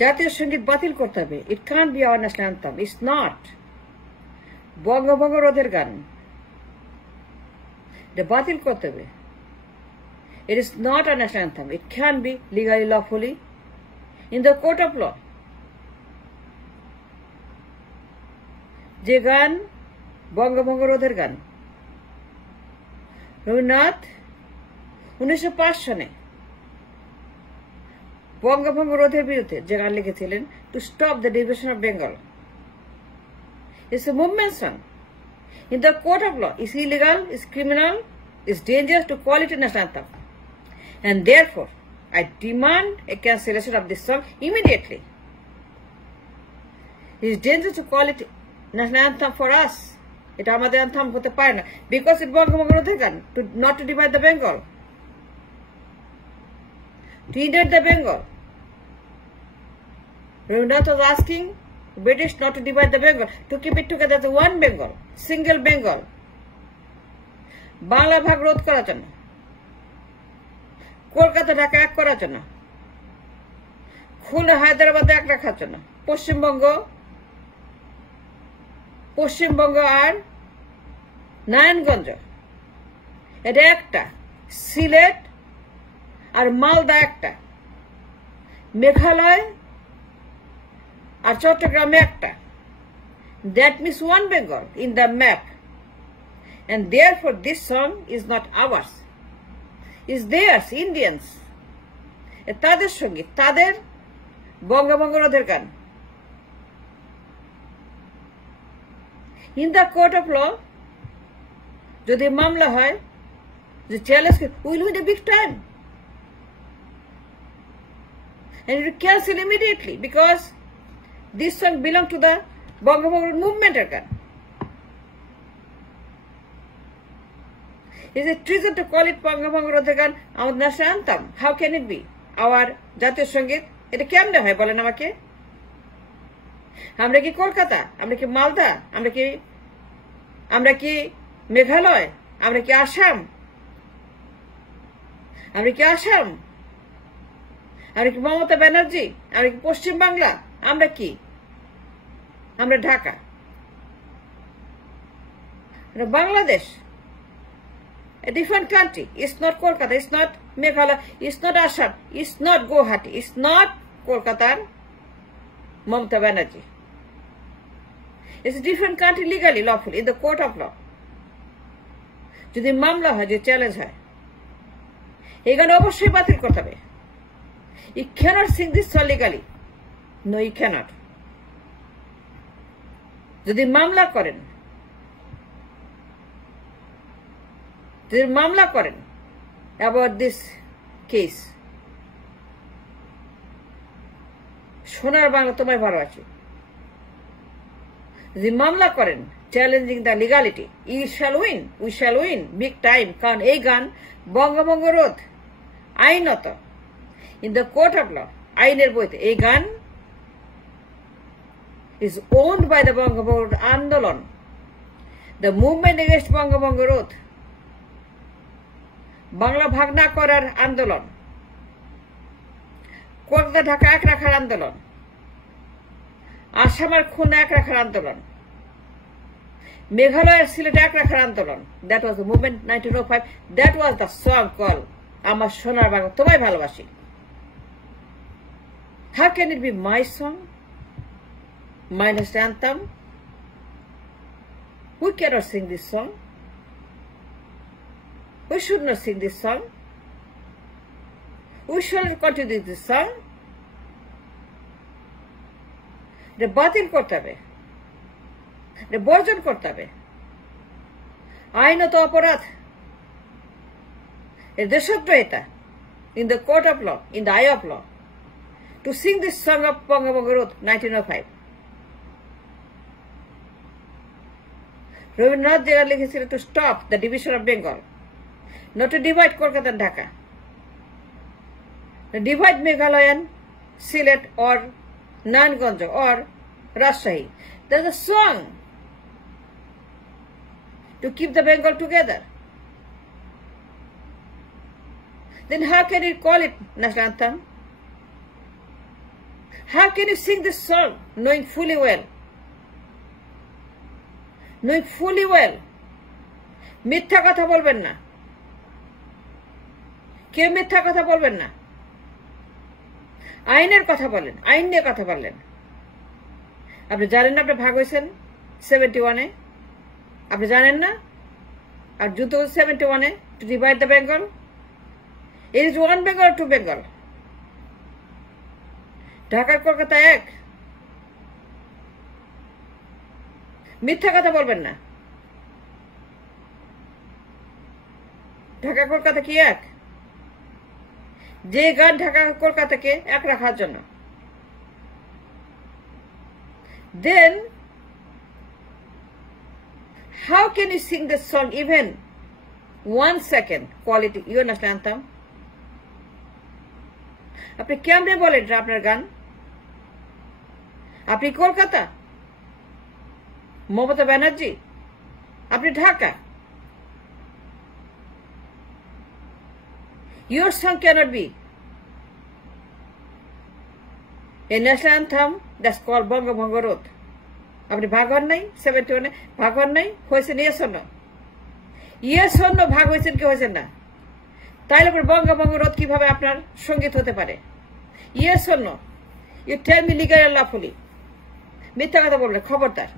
জাতীয় সঙ্গীত বাতিল করতে হবে। It can't be our national anthem. It's not. বঙ্গভঙ্গ রোধের গান, এটা বাতিল করতে হবে। It is not a national anthem. It can be legally, lawfully in the court of law. যে গান বঙ্গভঙ্গ রোধের গান, রবীন্দ্রনাথ 1905 সনে বঙ্গভঙ্গ রোধের বিরুদ্ধে যে গান লিখেছিলেন, to stop the division of Bengal, it's a movement song. In the court of law, it's illegal, it's criminal, it's dangerous to call it a national anthem. And therefore, I demand a cancellation of this song immediately. It is dangerous to call it national anthem for us. It আমাদের anthem হতে পারে না, because it বঙ্গভঙ্গ রোধের গান, not to divide the Bengal, to unite the Bengal. Rabindranath was asking British not to divide the Bengal, to keep it together as one Bengal, single Bengal. Bangla ভাগ রোধ করার জন্য, কলকাতা ঢাকা এক করার জন্য, খুলনা হায়দ্রাবাদে এক রাখার জন্য, পশ্চিমবঙ্গ আর নারায়ণগঞ্জ এটা একটা, সিলেট আর মালদা একটা, মেঘালয় আর চট্টগ্রামে একটা। That means one Bengal in the map. And therefore this song is not ours. It's theirs, Indians. তাদের সঙ্গীত, তাদের বঙ্গভঙ্গ রোধের গান। In the court of law, যদি মামলা হয়, যে challenge will win a big time. And it will cancel immediately, because this song belongs to the বঙ্গভঙ্গ movement again. Is it treason to call it বঙ্গভঙ্গ রোধের গান our national anthem? How can it be our জাতীয় সঙ্গীত? এটা কেমনে হয় বলেন আমাকে? আমরা কি কলকাতা, আমরা কি মালদা, আমরা কি মেঘালয়, আমরা কি আসাম, আমরা কি মমতা ব্যানার্জি, আমরা কি পশ্চিম বাংলা, আমরা কি, আমরা ঢাকা, Bangladesh, a different country. It's not Kolkata, it's not Meghalaya, it's not Assam, it's not Guwahati, it's not Kolkata, Mamata Banerjee. It's a different country legally, lawfully, in the court of law. যদি মামলা হয়, যে চ্যালেঞ্জ হয়, এই গান অবশ্যই বাতিল করতে হবে। You cannot sing this song legally. No, you cannot. যদি মামলা করেন, about this case, সোনার বাংলা তোমায় ভালো আছে, যদি মামলা করেন challenging the legality, we shall win big time. কারণ এই গান বঙ্গভঙ্গ রোধ আইনত, in the court of law, আইনের বইতে এই গান is owned by the বঙ্গভঙ্গ আন্দোলন, the movement against বঙ্গভঙ্গ রোধ, বাংলা ভাগ না করার আন্দোলন, কলকাতা ঢাকা এক রাখার আন্দোলন, আসাম আর খুলনা এক রাখার আন্দোলন, মেঘালয়ের সিলেট এক রাখার আন্দোলন। That was the movement 1905. That was the song called আমার সোনার বাংলা তোমায় ভালোবাসি। How can it be my song, my national anthem? We cannot sing this song. We should not sing this song. We shall not continue this song. এটা বাতিল করতে হবে, এটা বর্জন করতে হবে। আইনত অপরাধ, এটা দেশদ্রোহিতা, in the court of law, in the eye of law, to sing this song of বঙ্গভঙ্গ রোধ 1905. রবীন্দ্রনাথ যেটা লিখেছিলেন, to stop the division of Bengal, not to divide Kolkata and Dhaka, to divide Meghalaya, Sylhet or Narayanganj or Rajshahi. There's a song to keep the Bengal together. Then how can you call it national anthem? How can you sing this song knowing fully well মিথ্যা কথা বলবেন না, কেউ মিথ্যা কথা বলবেন না, আইনের কথা বলেন, আইন নিয়ে কথা বললেন। আপনি জানেন না আপনি ভাগ হয়েছেন 71-এ, আপনি জানেন না? আর যুদ্ধ 71-এ to divide the Bengal. It is one Bengal or two Bengal. ঢাকার কলকাতা এক। মিথ্যা কথা বলবেন না। ঢাকা কলকাতা কি এক? যে গান ঢাকা কলকাতাকে এক রাখার জন্য। Then how can you sing this song even 1 second quality? You understand them? আপনি কেমনে বলেন এটা আপনার গান? আপনি কলকাতা, মমতা ব্যানার্জি, আপনি Dhaka. Your song cannot be a national anthem that's called বঙ্গভঙ্গ রোধ। আপনি ভাগ হন নাই 71-এ, ভাগ হন নাই, হয়েছেন yes or no? Yes or no ভাগ হয়েছেন কি হয়েছেন না? তাইলে পরে বঙ্গভঙ্গ রোধ কিভাবে আপনার সঙ্গীত হতে পারে? Yes or no? You tell me legal and lawfully. মিথ্যা কথা বললে খবরদার।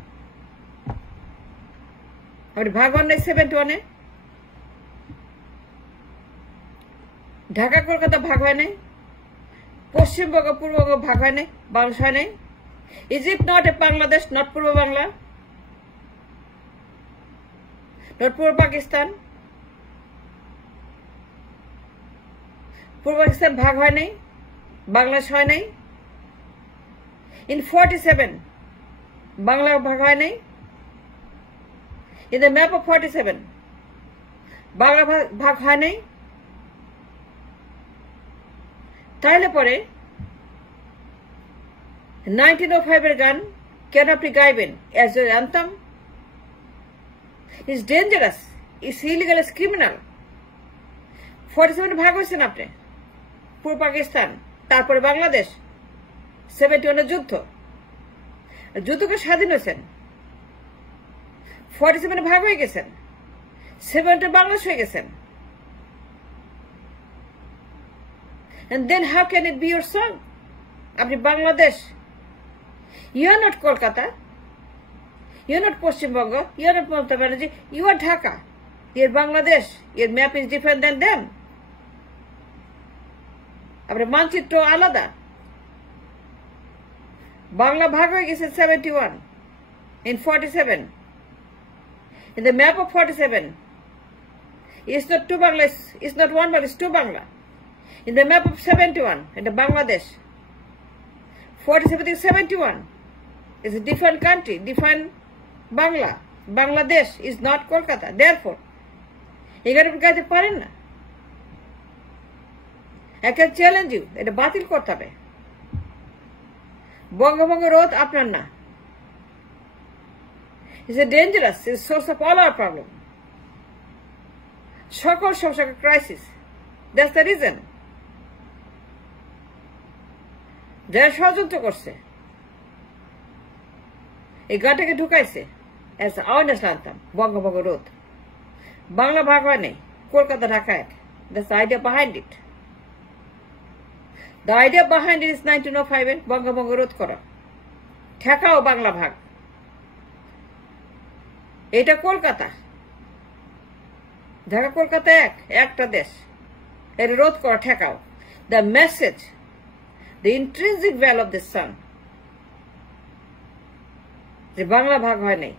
আপনি ভাগ হন নাই 71-এ, ঢাকা কলকাতা ভাগ হয় নাই, পশ্চিমবঙ্গ পূর্ববঙ্গ ভাগ হয় নাই, বাংলাদেশ হয় নাই। Is it not a Bangladesh, not পূর্ব বাংলা, not পূর্ব পাকিস্তান? পূর্ব পাকিস্তান ভাগ হয় নাই, বাংলাদেশ হয় নাই। In 47 বাংলা ভাগ হয় নাই। In the map of 47 বাংলা ভাগ হয় নাই। তাইলে পরে 1905-এর গান কেন আপনি গাইবেন as your anthem? It's dangerous, it's illegal, it's criminal. 47 ভাগ হয়েছেন আপনি, পূর্ব পাকিস্তান, তারপরে বাংলাদেশ, 71-এর যুদ্ধকে স্বাধীন হয়েছেন, 47 ভাগ হয়ে গেছেন, 70 বাংলাদেশ হয়ে গেছেন। And then how can it be your song? আপনি Bangladesh, you are not Kolkata, you are not Paschimbanga, you are not Mamata Banerjee, you are Dhaka, you are Bangladesh, your map is different than them. আপনার মানচিত্র আলাদা। বাংলা ভাগ হয়ে গেছে 71, in 47. In the map of 47, it's not two Bangla, it's not one Bangla, it's two Bangla. In the map of 71, in the Bangladesh, 47 is 71. It's a different country, different Bangla. Bangladesh is not Kolkata. Therefore, এখানে আপনি গাইতে পারেন না। I can challenge you, এটা বাতিল করতে হবে। বঙ্গভঙ্গ রোধ আপনার না। It's a dangerous, it's a source of all our problem. সকল সমস্যার ক্রাইসিস। That's the reason. যারা ষড়যন্ত্র করছে, এই গানটাকে ঢুকাইছে as our national anthem, বঙ্গভঙ্গ রোধ। বাংলা ভাগ হয় নাই, কলকাতা ঢাকা এক। That's the idea behind it. The idea behind it is 1905 বঙ্গভঙ্গ রোধ করা, ঠেকাও বাংলা ভাগ। এটা কলকাতা, ঢাকা কলকাতা এক, একটা দেশ, এর রোধ করা, ঠেকাও। The message, the intrinsic value of this song, যে বাংলা ভাগ হয় নাই,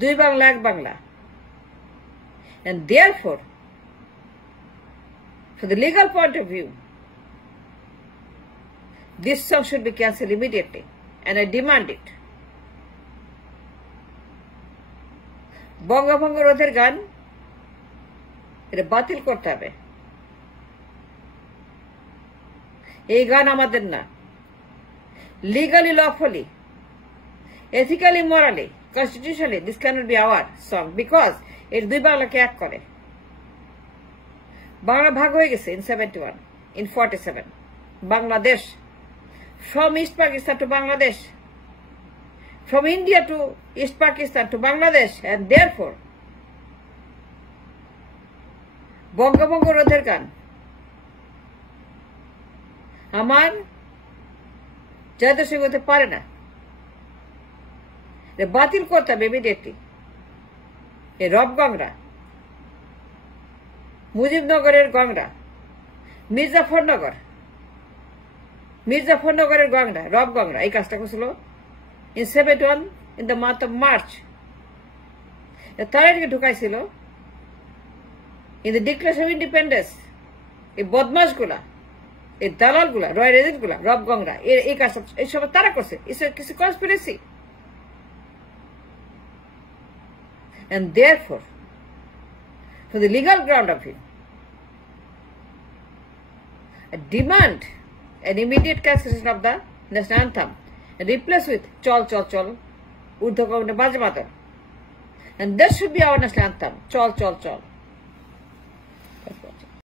দুই বাংলা এক Bangla, and therefore from the legal point of view this song should be cancelled immediately, and I demand it. বঙ্গভঙ্গ রোধের গান এটা বাতিল করতে হবে। এই গান আমাদের না। Legally, lawfully, ethically, morally, constitutionally, this cannot be our song because it দুই বাংলাকে এক করে। বাংলা ভাগ হয়ে গেছে in 71, in 47, Bangladesh, from East Pakistan to Bangladesh, from India to East Pakistan to Bangladesh, and therefore বঙ্গভঙ্গ রোধের গান আমার জাতীয় সঙ্গীত হতে পারে না, বাতিল করতে হবে ইমিডিয়েটলি। এই রব গংরা, মুজিবনগরের গংরা, মির্জাফরনগরের গংরা, রব গংরা এই কাজটা করছিল in 71 in the month of March. তারা এটাকে ঢুকাইছিল in the Declaration of Independence. এই বদমাশগুলা, এই দালালগুলা, রয়্যাল এজেন্টগুলা, রব গংরা এই কাজটা এই সব তারা করছে। কিছু conspiracy. And therefore, for the legal ground of it, I demand an immediate cancellation of the national anthem and replace with Chol Chol Chol, Urdhva Government Bajmatar. And that should be our national anthem, Chol Chol Chol.